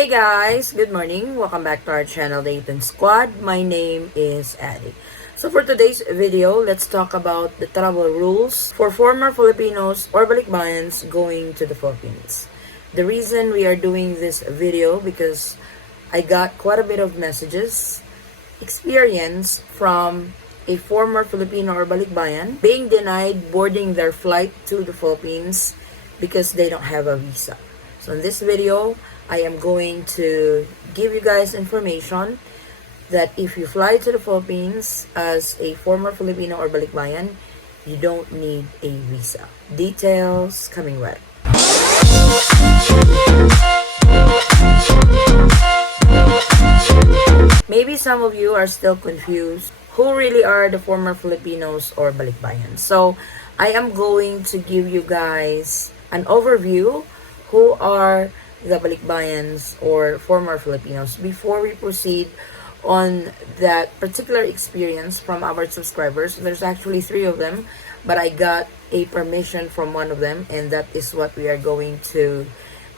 Hey guys, good morning. Welcome back to our channel, the Eaton Squad. My name is Addie. So for today's video, let's talk about the travel rules for former Filipinos or Balikbayans going to the Philippines. The reason we are doing this video because I got quite a bit of messages, experience from a former Filipino or Balikbayan being denied boarding their flight to the Philippines because they don't have a visa. So in this video, I am going to give you guys information that if you fly to the Philippines as a former Filipino or Balikbayan, you don't need a visa. Details coming right. Maybe some of you are still confused who really are the former Filipinos or Balikbayans. So I am going to give you guys an overview who are the Balikbayans or former Filipinos before we proceed on that particular experience from our subscribers. There's actually 3 of them, but I got a permission from one of them, and that is what we are going to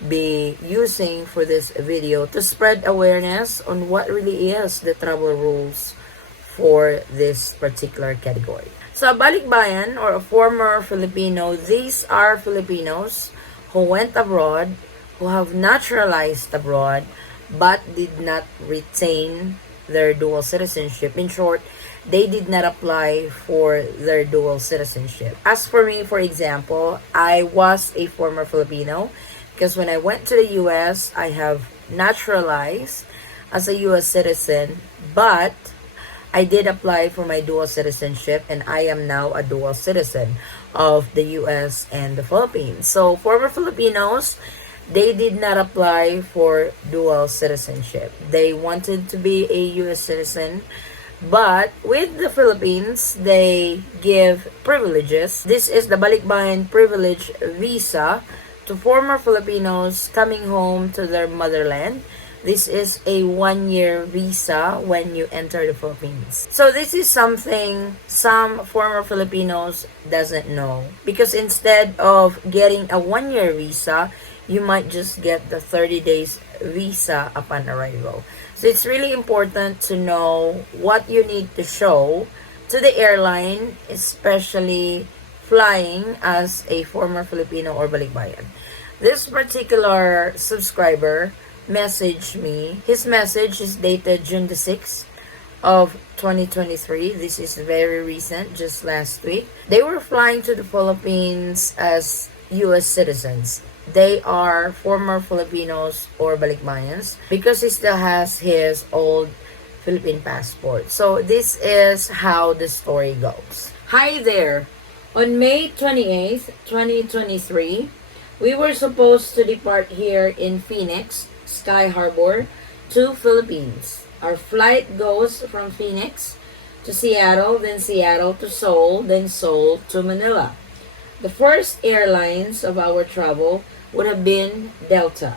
be using for this video to spread awareness on what really is the travel rules for this particular category. So a Balikbayan or a former Filipino, these are Filipinos who went abroad, who have naturalized abroad, but did not retain their dual citizenship. In short, they did not apply for their dual citizenship. As for me, for example, I was a former Filipino because when I went to the US, I have naturalized as a US citizen, but I did apply for my dual citizenship, and I am now a dual citizen of the US and the Philippines. So former Filipinos, they did not apply for dual citizenship. They wanted to be a US citizen, but with the Philippines, they give privileges. This is the Balikbayan privilege visa to former Filipinos coming home to their motherland. This is a 1-year visa when you enter the Philippines. So this is something some former Filipinos doesn't know, because instead of getting a 1-year visa, you might just get the 30 days visa upon arrival. So it's really important to know what you need to show to the airline, especially flying as a former Filipino or Balikbayan. This particular subscriber messaged me. His message is dated June the 6th of 2023. This is very recent, just last week. They were flying to the Philippines as US citizens. They are former Filipinos or Balikbayans because he still has his old Philippine passport. So this is how the story goes. Hi there. On May 28th, 2023, we were supposed to depart here in Phoenix, Sky Harbor, to Philippines. Our flight goes from Phoenix to Seattle, then Seattle to Seoul, then Seoul to Manila. The first airlines of our travel would have been Delta.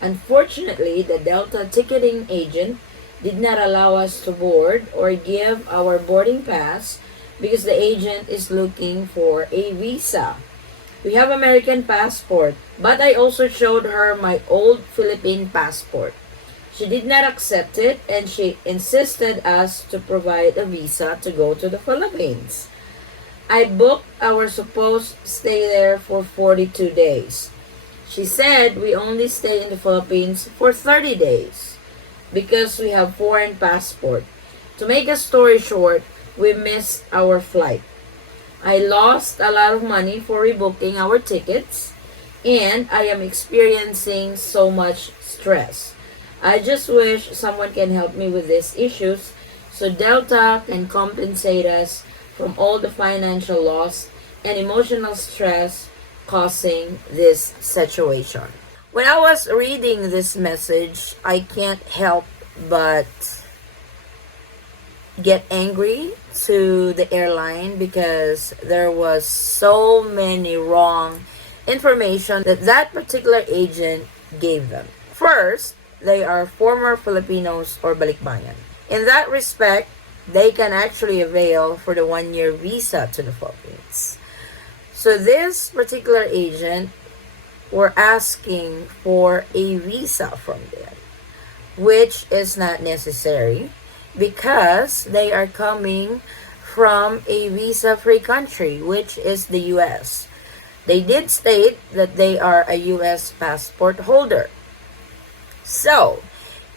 Unfortunately, the Delta ticketing agent did not allow us to board or give our boarding pass because the agent is looking for a visa. We have American passport, but I also showed her my old Philippine passport. She did not accept it, and she insisted us to provide a visa to go to the Philippines. I booked our supposed stay there for 42 days. She said we only stay in the Philippines for 30 days because we have foreign passport. To make a story short, we missed our flight. I lost a lot of money for rebooking our tickets, and I am experiencing so much stress. I just wish someone can help me with these issues so Delta can compensate us from all the financial loss and emotional stress causing this situation. When I was reading this message, I can't help but get angry to the airline because there was so many wrong information that particular agent gave them. First, they are former Filipinos or Balikbayan. In that respect, they can actually avail for the 1-year visa to the Philippines. So this particular agent were asking for a visa from them. which is not necessary because they are coming from a visa-free country, which is the US. They did state that they are a US passport holder. So,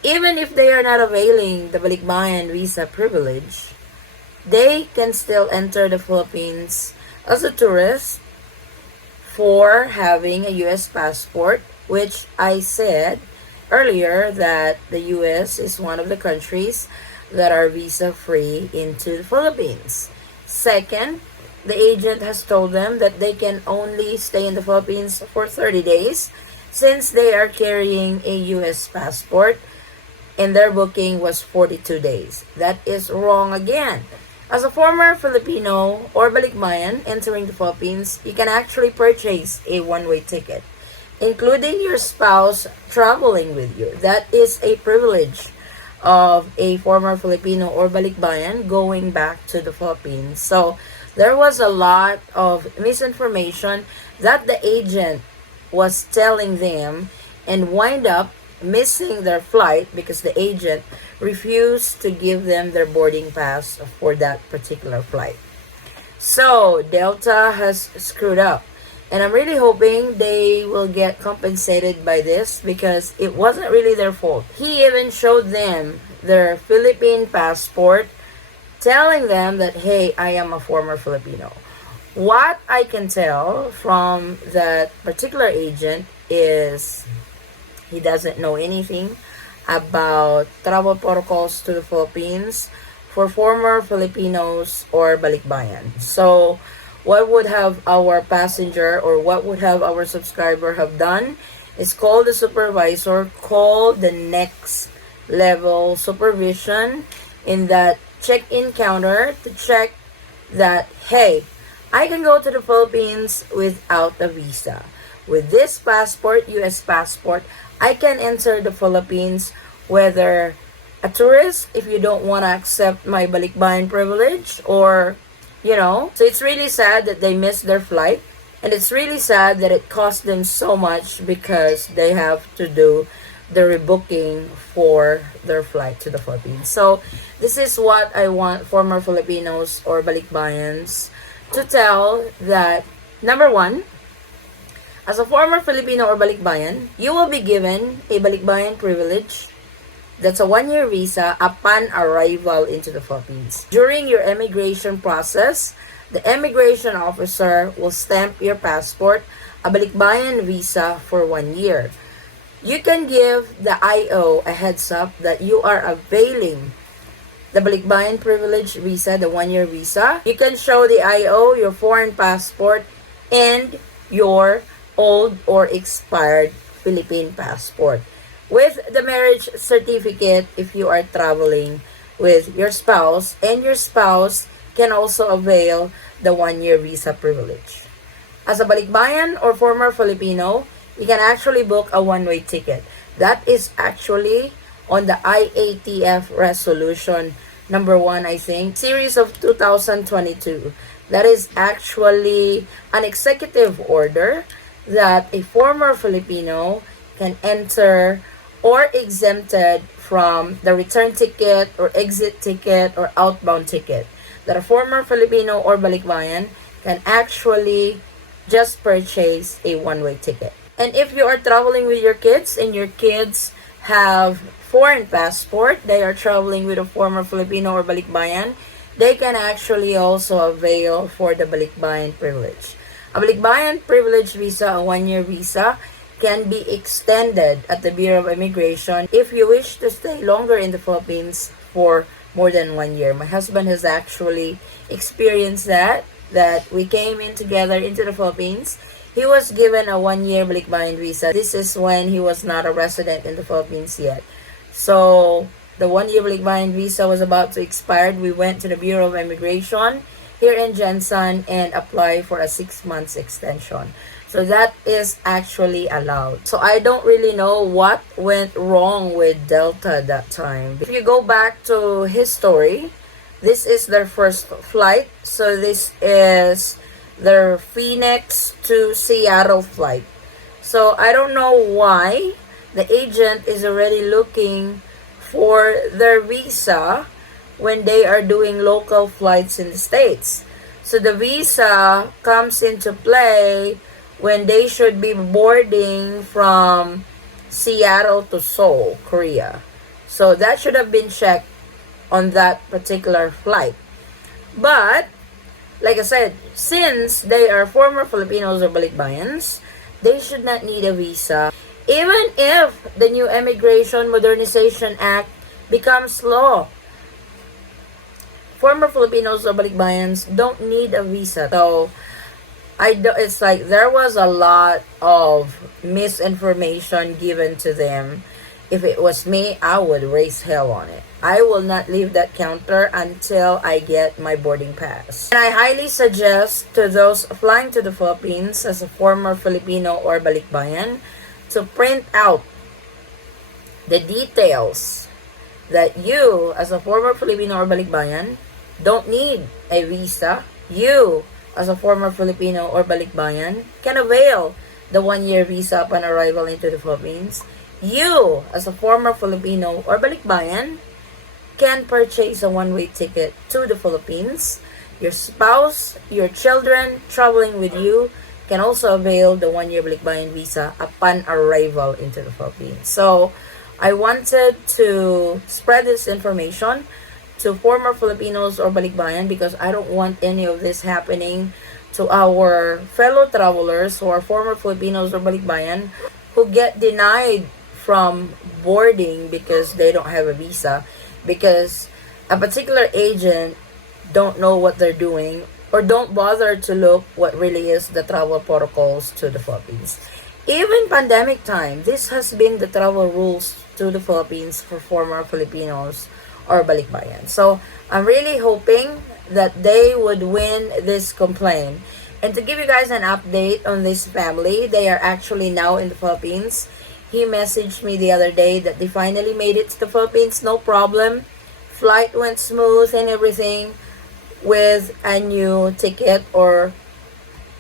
even if they are not availing the Balikbayan visa privilege, they can still enter the Philippines as a tourist for having a US passport, which I said earlier that the US is one of the countries that are visa free into the Philippines. Second, the agent has told them that they can only stay in the Philippines for 30 days since they are carrying a US passport and their booking was 42 days. That is wrong again. As a former Filipino or Balikbayan entering the Philippines, you can actually purchase a one-way ticket, including your spouse traveling with you. That is a privilege of a former Filipino or Balikbayan going back to the Philippines. So there was a lot of misinformation that the agent was telling them and wind up missing their flight because the agent refused to give them their boarding pass for that particular flight. So Delta has screwed up. And I'm really hoping they will get compensated by this because it wasn't really their fault. He even showed them their Philippine passport, telling them that, hey, I am a former Filipino. What I can tell from that particular agent is he doesn't know anything about travel protocols to the Philippines for former Filipinos or Balikbayan. So, what would have our passenger or what would have our subscriber have done is call the supervisor, call the next level supervision in that check-in counter to check that, hey, I can go to the Philippines without a visa. With this passport, US passport, I can enter the Philippines whether a tourist, if you don't want to accept my Balikbayan privilege, or so it's really sad that they missed their flight, and it's really sad that it cost them so much because they have to do the rebooking for their flight to the Philippines. So this is what I want former Filipinos or Balikbayans to tell, that number one, as a former Filipino or Balikbayan, you will be given a Balikbayan privilege. That's a one-year visa upon arrival into the Philippines. During your immigration process, the immigration officer will stamp your passport a Balikbayan visa for 1 year. You can give the IO a heads up that you are availing the Balikbayan privilege visa, the one-year visa. You can show the IO your foreign passport and your old or expired Philippine passport, with the marriage certificate if you are traveling with your spouse, and your spouse can also avail the one-year visa privilege. As a Balikbayan or former Filipino, you can actually book a one-way ticket. That is actually on the IATF resolution number 1, I think, series of 2022. That is actually an executive order that a former Filipino can enter or exempted from the return ticket or exit ticket or outbound ticket, that a former Filipino or Balikbayan can actually just purchase a one-way ticket. And if you are traveling with your kids and your kids have foreign passport, they are traveling with a former Filipino or Balikbayan, they can actually also avail for the Balikbayan privilege. A Balikbayan privilege visa, a one-year visa, can be extended at the Bureau of Immigration if you wish to stay longer in the Philippines for more than 1 year. My husband has actually experienced that we came in together into the Philippines. He was given a 1-year Balikbayan visa. This is when he was not a resident in the Philippines yet. So the 1-year Balikbayan visa was about to expire. We went to the Bureau of Immigration here in Jensen and applied for a 6 months extension. So that is actually allowed. So I don't really know what went wrong with Delta that time. If you go back to history, this is their first flight. So this is their Phoenix to Seattle flight. So I don't know why the agent is already looking for their visa when they are doing local flights in the States. So the visa comes into play when they should be boarding from Seattle to Seoul, Korea. So that should have been checked on that particular flight. But, like I said, since they are former Filipinos or Balikbayans, they should not need a visa. Even if the new Immigration Modernization Act becomes law, former Filipinos or Balikbayans don't need a visa. So, it's like there was a lot of misinformation given to them. If it was me, I would raise hell on it. I will not leave that counter until I get my boarding pass. And I highly suggest to those flying to the Philippines as a former Filipino or Balikbayan to print out the details that you as a former Filipino or Balikbayan don't need a visa. You as a former Filipino or Balikbayan can avail the 1-year visa upon arrival into the Philippines. You as a former Filipino or Balikbayan can purchase a one-way ticket to the Philippines. Your spouse, your children traveling with you can also avail the 1-year Balikbayan visa upon arrival into the Philippines. So, I wanted to spread this information to former Filipinos or Balikbayan because I don't want any of this happening to our fellow travelers who are former Filipinos or Balikbayan who get denied from boarding because they don't have a visa, because a particular agent don't know what they're doing or don't bother to look what really is the travel protocols to the Philippines. Even pandemic time, this has been the travel rules to the Philippines for former Filipinos or Balikbayan. So, I'm really hoping that they would win this complaint. And to give you guys an update on this family, they are actually now in the Philippines. He messaged me the other day that they finally made it to the Philippines, no problem. Flight went smooth and everything with a new ticket or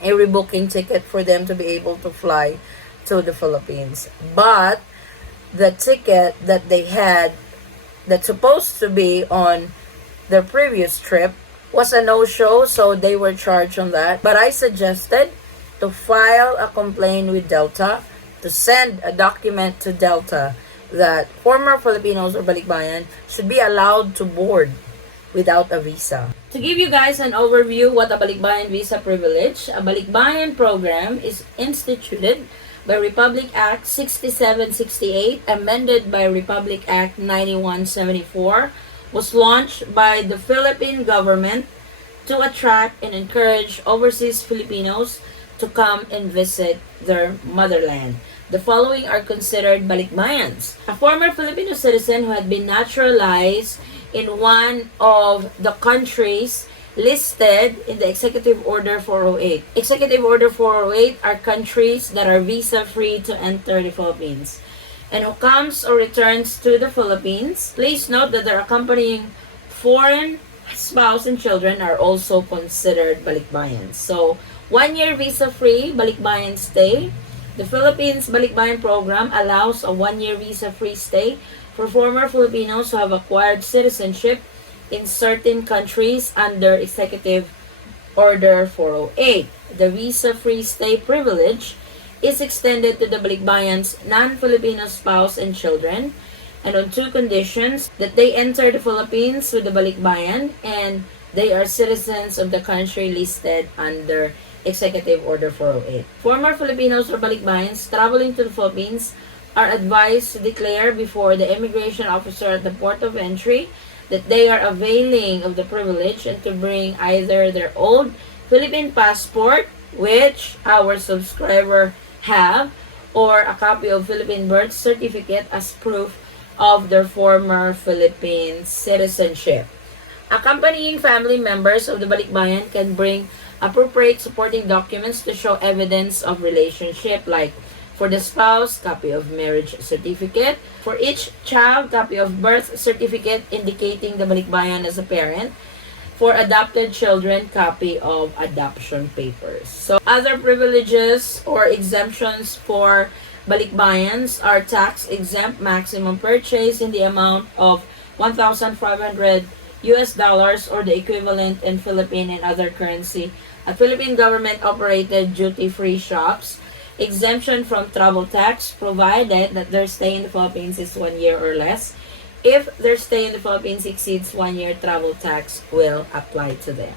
a rebooking ticket for them to be able to fly to the Philippines. But the ticket that they had that's supposed to be on their previous trip was a no-show, so they were charged on that. But I suggested to file a complaint with Delta, to send a document to Delta that former Filipinos or Balikbayan should be allowed to board without a visa. To give you guys an overview what a Balikbayan visa privilege, a Balikbayan program is instituted by Republic Act 6768, amended by Republic Act 9174, was launched by the Philippine government to attract and encourage overseas Filipinos to come and visit their motherland. The following are considered Balikbayans: a former Filipino citizen who had been naturalized in one of the countries listed in the Executive Order 408. Executive Order 408 are countries that are visa-free to enter the Philippines. And who comes or returns to the Philippines, please note that their accompanying foreign spouse and children are also considered Balikbayans. So, 1-year visa-free Balikbayan stay. The Philippines Balikbayan program allows a 1-year visa-free stay for former Filipinos who have acquired citizenship in certain countries under Executive Order 408. The visa-free stay privilege is extended to the Balikbayans' non-Filipino spouse and children, and on 2 conditions: that they enter the Philippines with the Balikbayan and they are citizens of the country listed under Executive Order 408. Former Filipinos or Balikbayans traveling to the Philippines are advised to declare before the immigration officer at the port of entry that they are availing of the privilege and to bring either their old Philippine passport, which our subscriber have, or a copy of Philippine birth certificate as proof of their former Philippine citizenship. Accompanying family members of the Balikbayan can bring appropriate supporting documents to show evidence of relationship, like for the spouse, copy of marriage certificate; for each child, copy of birth certificate indicating the Balikbayan as a parent; for adopted children, copy of adoption papers. So, other privileges or exemptions for Balikbayans are tax exempt maximum purchase in the amount of 1,500 US dollars or the equivalent in Philippine and other currency at Philippine government operated duty-free shops. Exemption from travel tax provided that their stay in the Philippines is 1 year or less. If their stay in the Philippines exceeds 1 year, travel tax will apply to them.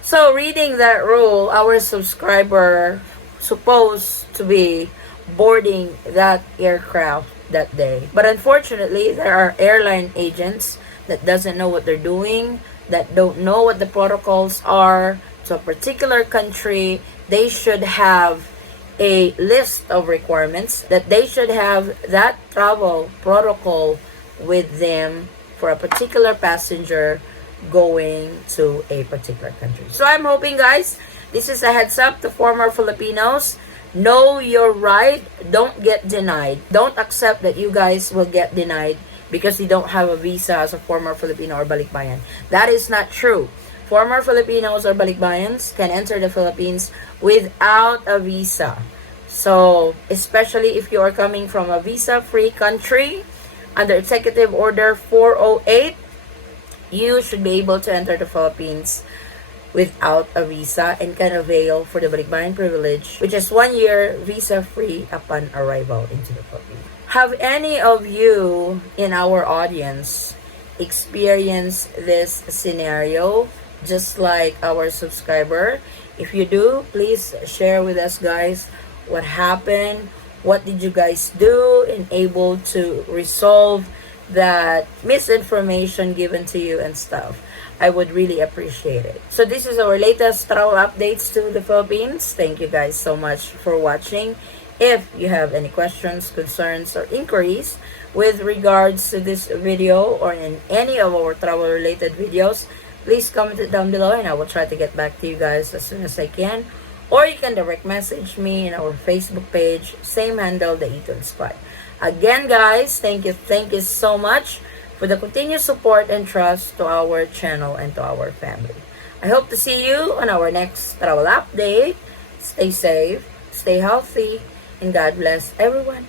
So reading that rule, our subscriber supposed to be boarding that aircraft that day. But unfortunately, there are airline agents that doesn't know what they're doing, that don't know what the protocols are to a particular country. They should have a list of requirements, that they should have that travel protocol with them for a particular passenger going to a particular country. So I'm hoping, guys, this is a heads up to former Filipinos. Know your right. Don't get denied. Don't accept that you guys will get denied because you don't have a visa as a former Filipino or Balikbayan. That is not true. Former Filipinos or Balikbayans can enter the Philippines without a visa. So, especially if you are coming from a visa-free country, under Executive Order 408, you should be able to enter the Philippines without a visa and can avail for the Balikbayan privilege, which is 1 year visa-free upon arrival into the Philippines. Have any of you in our audience experienced this scenario just like our subscriber? If you do, please share with us, guys, what happened. What did you guys do in able to resolve that misinformation given to you and stuff? I would really appreciate it. So this is our latest travel updates to the Philippines. Thank you guys so much for watching. If you have any questions, concerns, or inquiries with regards to this video or in any of our travel related videos, please comment it down below and I will try to get back to you guys as soon as I can. Or you can direct message me in our Facebook page, same handle, the Eaton Spot. Again, guys, thank you so much for the continued support and trust to our channel and to our family. I hope to see you on our next travel update. Stay safe, stay healthy, and God bless everyone.